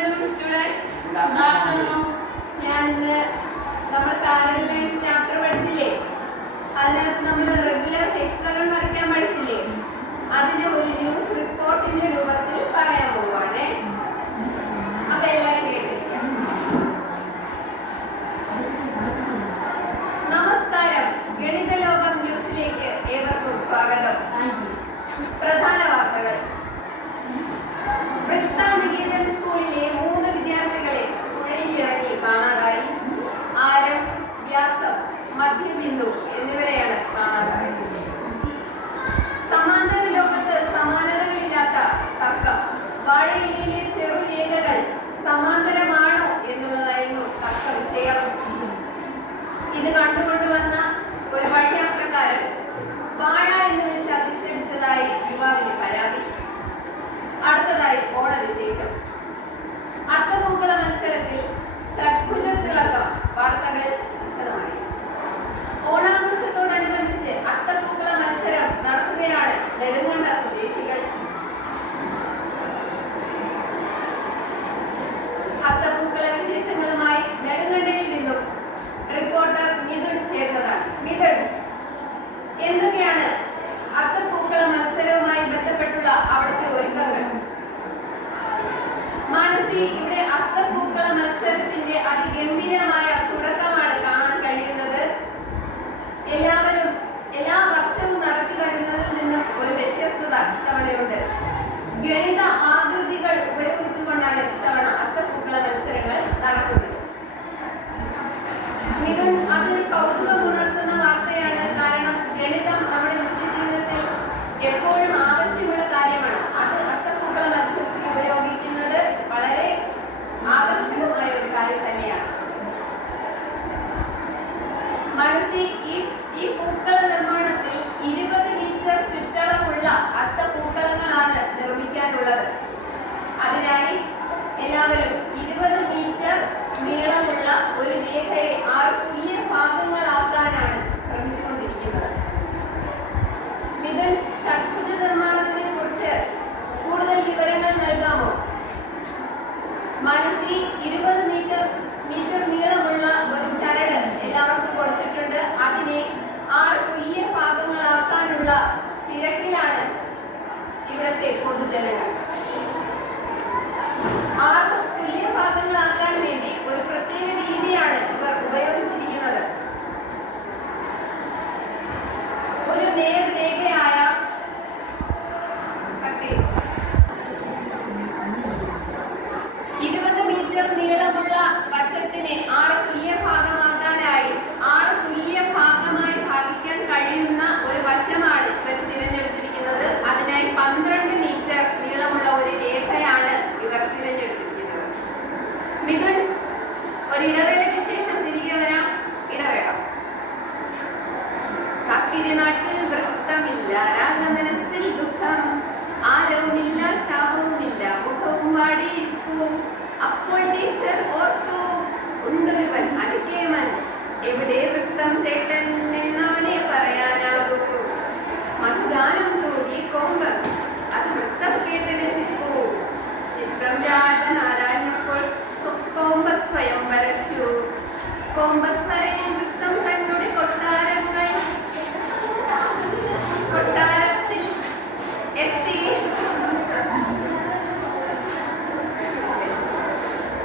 afternoon, students. Good afternoon. ഞാൻ ഇന്ന് നമ്മൾ പാരലൽ ലൈൻസ് ചാപ്റ്റർ പഠിച്ചില്ലേ? അതിനകത്ത് നമ്മൾ റെഗുലർ ഹെക്സഗൺ വരയ്ക്കാൻ പഠിച്ചില്ലേ? അതിന്റെ ഒരു ന്യൂസ് റിപ്പോർട്ടിന്റെ രൂപത്തിൽ പറയാൻ പോവുകയാണേ. അപ്പൊ എല്ലാവരും കേട്ടിരിക്കാം. നമസ്കാരം, ഗണിത ലോകം ന്യൂസിലേക്ക് ഏവർക്കും സ്വാഗതം. പ്രധാന വാർത്തകൾ. വൃത്താനികേതൻ സ്കൂളിലെ 3 വിദ്യാർത്ഥികളെ പുഴയിലിറങ്ങി കാണാതായി. ആരം, വ്യാസം, മധ്യബിന്ദു എന്നിവരെയാണ് കാണാതായത്. സമാന്തര ലോകത്ത് സമാനതകളില്ലാത്ത തർക്കം. വാഴയിലെ ചെറുരേഖകൾ സമാന്തരമാണോ എന്നുള്ളതായിരുന്നു തർക്ക വിഷയം. ഇത് കണ്ടുകൊണ്ടുവന്ന ഒരു വഴിയാത്രക്കാരൻ വാഴ എന്ന് വിളിച്ച് അധിക്ഷേപിച്ചതായി യുവാവിന് പരാതി. അടുത്തതായി ഓണവിശേഷം. അത്തപ്പൂക്കള മത്സരത്തിൽ ഷഡ്ഭുജ തിളക്കം. വാർത്തകൾ വിശദമായി. ഓണാഘോഷത്തോടനുബന്ധിച്ച് അത്തപ്പൂക്കള മത്സരം നടത്തുകയാണ് നെടുങ്കണ്ട സ്വദേശികൾ. അത്തപ്പൂക്കള വിശേഷങ്ങളുമായി നെടുങ്കണ്ടയിൽ നിന്നും റിപ്പോർട്ടർ മിഥുൻ ചേർന്നതാണ്. മിഥുൻ, എന്തൊക്കെയാണ് അത്തപ്പൂക്കള മത്സരവുമായി ബന്ധപ്പെട്ടുള്ള അവിടുത്തെ ഒരുക്കങ്ങൾ? മാനസി, ഇവിടെ അത്തപ്പൂക്കള മത്സരത്തിന്റെ അതിഗംഭീരമായ തുടക്കമാണ് കാണാൻ കഴിയുന്നത്. എല്ലാവരും എല്ലാ വർഷവും നടത്തി വരുന്നതിൽ നിന്നും ഒരു വ്യത്യസ്തത ഇത്തവണയുണ്ട്. ഗണിത ആകൃതികൾ ഉപയോഗിച്ചുകൊണ്ടാണ് ഇത്തവണ അത്തപ്പൂക്കള മത്സരങ്ങൾ നടക്കുന്നത്. മിഥുൻ, അതൊരു കൗതുകമുണർത്തുന്ന വാർത്തയാണ്. കാരണം ഗണിതം നമ്മുടെ നിത്യജീവിതത്തിൽ എപ്പോഴും ആവശ്യമുള്ള കാര്യമാണ്. അത് അത്തപ്പൂക്കള മത്സരത്തിൽ ഉപയോഗിക്കുന്നത് വളരെ ആകർഷകമായ ഒരു കാര്യം തന്നെയാണ്. മനസ്സി, ഈ പൂക്കള നിർമ്മാണത്തിൽ 20 മീറ്റർ ചുറ്റളവുള്ള അത്തപ്പൂക്കളങ്ങളാണ് നിർമ്മിക്കാനുള്ളത്. അതിനായി എല്ലാവരും 20 മീറ്റർ നീളമുള്ള ഒരു രേഖയെ 6 തുല്യ ഭാഗങ്ങളാക്കാനാണ് ശ്രമിച്ചുകൊണ്ടിരിക്കുന്നത്. മിഥുൻ, ഷഡ്ഭുജ നിർമ്മാണത്തിനെ കുറിച്ച് കൂടുതൽ വിവരങ്ങൾ നൽകാമോ? മനസ്സി, 20 മീറ്റർ നീളമുള്ള ഒരു ചരട് എല്ലാവർക്കും കൊടുത്തിട്ടുണ്ട്. അതിനെ 6 തുല്യ ഭാഗങ്ങളാക്കാനുള്ള തിരക്കിലാണ് ഇവിടുത്തെ പൊതുജനങ്ങൾ. 6 തുല്യ ഭാഗങ്ങളാക്കാൻ വേണ്ടി ഒരു പ്രത്യേക രീതിയാണ് ഇവർ ഉപയോഗിച്ചിരിക്കുന്നത്. ഒരു നേർരേഖയായ 20 മീറ്റർ നീളമുള്ള വശത്തിനെ 6 തുല്യ ഭാഗമാക്കാനായി 6 തുല്യ ഭാഗമായി ഭാഗിക്കാൻ കഴിയുന്ന ഒരു വശമാണ് ഇവർ തിരഞ്ഞെടുത്തിരിക്കുന്നത്. അതിനായി 12 മീറ്റർ നീളമുള്ള ഒരു രേഖയാണ് ഇവർ തിരഞ്ഞെടുത്തിരിക്കുന്നത്. മിഥുൻ, ഒരു ഇടവേളയ്ക്ക് ശേഷം തിരികെ വരാം. ഇടവേള. നാട്ടിൽ വൃത്തമില്ല, രാജമനസ്സിൽ ദുഃഖം, ആരവുമില്ല, ചാപവുമില്ല, മുഖവും വാടിയിരിക്കൂ. അപ്പോൾ ടീച്ചർ ഓർത്തു, ഉണ്ടൊരുവൻ അടിക്കേമൻ, എവിടെ വൃത്തം ചേട്ടൻ എന്നവനെ പറയാനാകൂ. മധുദാനം തൂകി കോമ്പസ്, അത് വൃത്തം കേട്ട് രസിക്കൂ. ക്ഷിപ്രം രാജൻ ആരാഞ്ഞപ്പോൾ കോമ്പസ് സ്വയം വരച്ചു. കോമ്പസ് വരയിൽ വൃത്തം തന്നോട് കൊട്ടാരത്തിൽ എത്തി.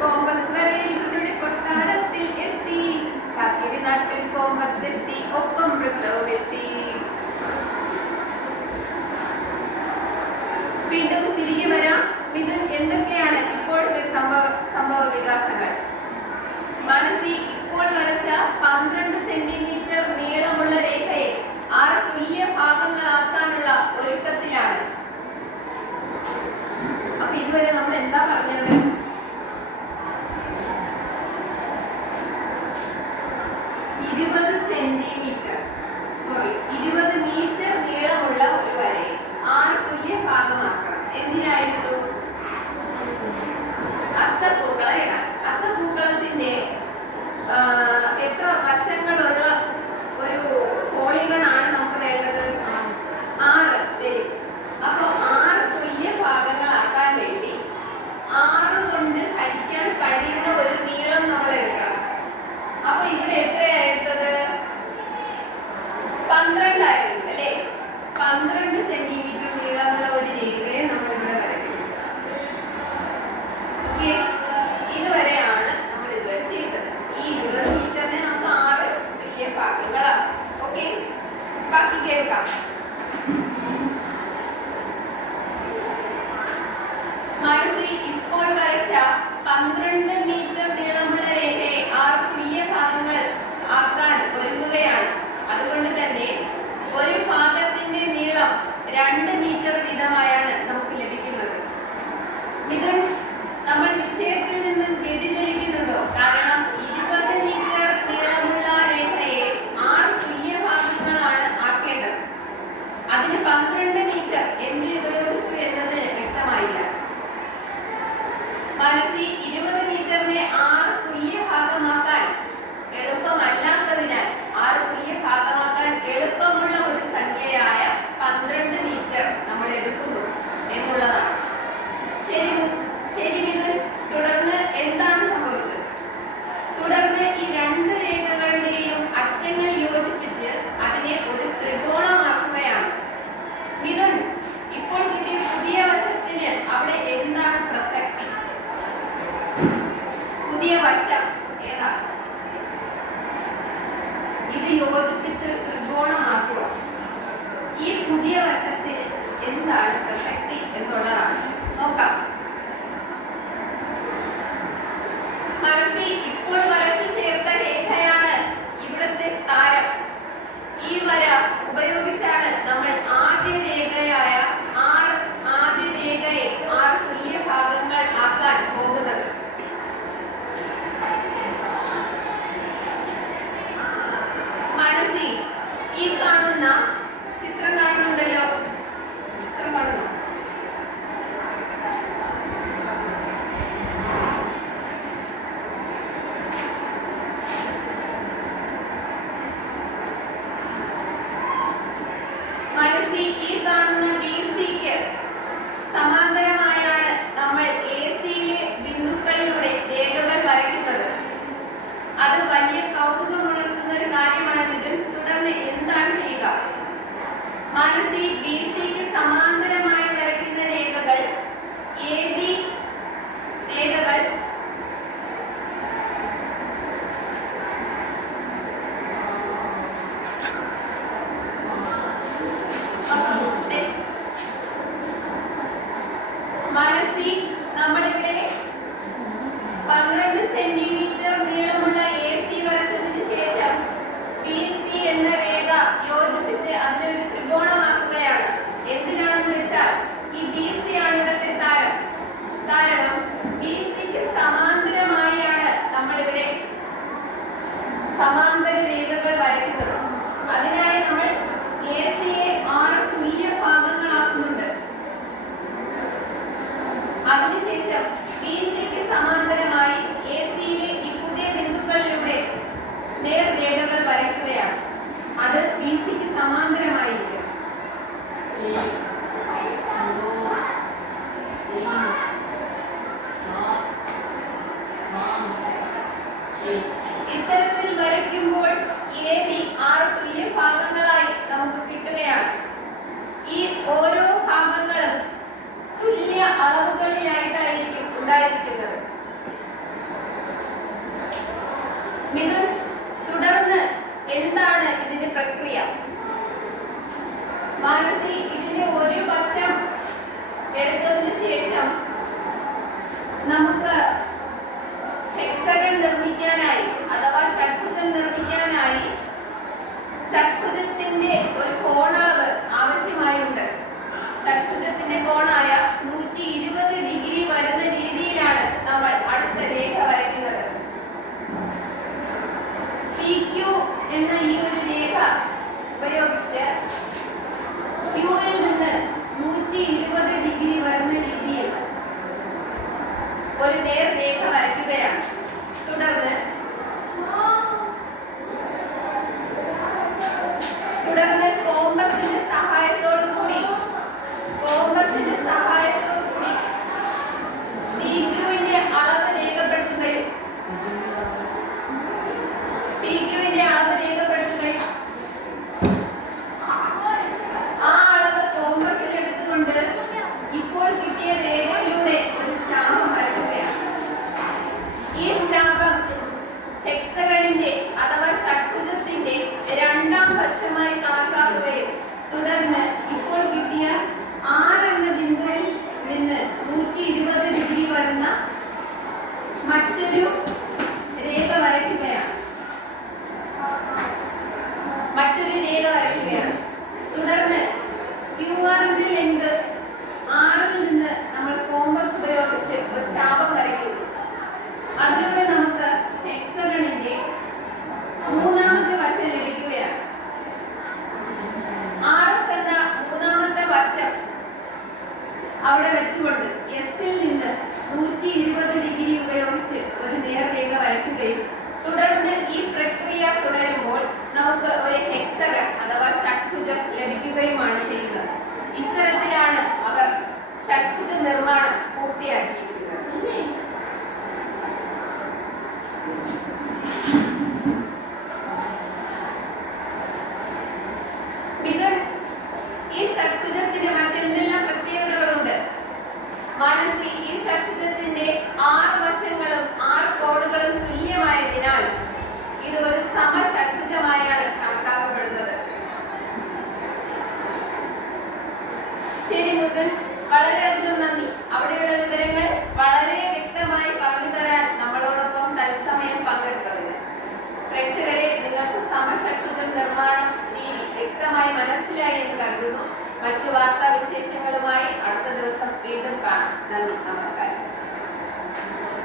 കോമ്പസ് വരയിൽ കൊട്ടാരത്തിൽ എത്തി. കാക്കിരി നാട്ടിൽ കോമ്പസ് എത്തി, ഒപ്പം വൃത്തവും എത്തി. വീണ്ടും തിരികെ വരാം. മിഥുൻ, എന്തൊക്കെയാണ് ഇപ്പോഴത്തെ സംഭവ വികാസങ്ങൾ? മനസ്സി, ഇപ്പോൾ വരച്ച 12 സെന്റിമീറ്റർ നീളമുള്ള രേഖയെ 6 തുല്യ ഭാഗങ്ങളാക്കാനുള്ള ഒരുക്കത്തിലാണ്. അപ്പൊ ഇതുവരെ നമ്മൾ എന്താ പറഞ്ഞത്? 20 മീറ്റർ നീളമുള്ള ഒരു വരയെ 6 തുല്യ ഭാഗമാക്കണം. എന്തിനായിരുന്നു? അത്തപ്പൂക്കള ഇടാൻ. അത്തപ്പൂക്കളത്തിന്റെ എത്ര വശങ്ങളുള്ള ഒരു പോളിഗണാണ് നമുക്ക് വേണ്ടത്? 6. അപ്പൊ 6 തുല്യ ഭാഗങ്ങളാക്കാൻ വേണ്ടി 6 കൊണ്ട് മനസ്സിൽ 20 മീറ്ററിനെ 6 തുല്യ ഭാഗമാക്കാൻ എളുപ്പമല്ലാത്തതിനാൽ 6 തുല്യ ഭാഗമാക്കാൻ എളുപ്പമുള്ള ഒരു സംഖ്യയായ 12 മീറ്റർ നമ്മൾ എടുക്കുന്നു എന്നുള്ളതാണ്. ശരി മിഥുൻ, തുടർന്ന് എന്താണ് സംഭവിച്ചത്? തുടർന്ന് ഈ രണ്ട് രേഖകളുടെയും അറ്റങ്ങൾ യോജിപ്പിച്ച് അതിനെ ഒരു ത്രികോണമാക്കുകയാണ്. മിഥുൻ, ഇപ്പോൾ കിട്ടിയ പുതിയ വശത്തിന് അവിടെ എന്താണ് പ്രസക്തി? പുതിയ വശം ഏതാണ്? ഇത് യോജിപ്പിച്ച് ത്രികോണമാക്കുക. ഈ പുതിയ വശത്തിന് എന്താണ് പ്രസക്തി എന്നുള്ളതാണ്. നോക്കാം. മനസ്സിൽ ഇപ്പോൾ വരച്ചു ചേർത്ത രേഖയാണ് ഇവിടുത്തെ താരം. ഈ വര ഉപയോഗിച്ചാണ് നമ്മൾ ആദ്യ രേഖയെ 6 തുല്യ ഭാഗങ്ങൾ ആക്കാൻ പോകുന്നത്. മനസ്സിൽ ഈ കാണുന്ന ചിത്രം കാണുന്നുണ്ടല്ലോ, ചിത്രം കാണുന്നു. മനസ്സിൽ ഈ കാണുന്ന BCക്ക് സമാന്തരമായാണ് നമ്മൾ ACയിലെ ബിന്ദുക്കളിലൂടെ രേഖകൾ വരയ്ക്കുന്നത്. അത് വലിയ കൗതുകമുണർത്തുന്ന ഒരു കാര്യമാണ്. ഇതിൽ തുടർന്ന് എന്താണ് ചെയ്യുക? മനസ്സിൽ BCക്ക് സമാന്തരമായി വരയ്ക്കുന്ന രേഖകൾ AB രേഖകൾ മനസ്സിൽ നമ്മളിവിടെ 12 സെന്റിമീറ്റർ നീളമുള്ള AC വരച്ചതിന് ശേഷം BC എന്ന രേഖ യോജിപ്പിച്ച് അതിനൊരു ത്രികോണമാക്കുകയാണ്. എന്തിനാണെന്ന് വെച്ചാൽ ഈ BC ആണ് ഇവിടുത്തെ താരം. കാരണം BCക്ക് സമാന്തരമായാണ് നമ്മളിവിടെ സമാന്തര രേഖകൾ വരയ്ക്കുന്നത്. അതിനായി നമ്മൾ ACയെ 6 തുല്യ ഭാഗങ്ങളാക്കുന്നുണ്ട്. അതിനുശേഷം BCക്ക് സമാന്തരമായി ACയിലെ ഈ പുതിയ ബിന്ദുക്കളിലൂടെ നേർരേഖകൾ വരയ്ക്കുകയാണ്. അത് BCക്ക് സമാന്തരമായിരിക്കും. ഇത്തരത്തിൽ വരയ്ക്കുമ്പോൾ AB 6 തുല്യ ഭാഗങ്ങളായി നമുക്ക് കിട്ടുകയാണ്. ഈ ഓരോ ഭാഗങ്ങളും തുല്യ അളവുകളിലായിട്ടായിരിക്കും ഉണ്ടായിരിക്കുന്നത്. മിഥുൻ, തുടർന്ന് എന്താണ് ഇതിന്റെ പ്രക്രിയ? മനസ്സിൽ ഇതിന്റെ ഒരു വശം എടുത്തതിന് ശേഷം നമുക്ക് ഹെക്സഗൺ നിർമ്മിക്കാനായി അഥവാ ഷഡ്ഭുജം നിർമ്മിക്കാനായി ഷഡ്ഭുജത്തിന്റെ ഒരു കോണളവ് ആവശ്യമായുണ്ട്. ഷഡ്ഭുജത്തിന്റെ കോണായ 120 ഡിഗ്രി വരുന്ന രീതിയിലാണ് നമ്മൾ അടുത്ത രേഖ വരയ്ക്കുന്നത്. PQ എന്ന ഈ ഒരു രേഖ ഉപയോഗിച്ച് Qയിൽ നിന്ന് 120 ഡിഗ്രി വരുന്ന രീതിയിൽ ഒരു നേർ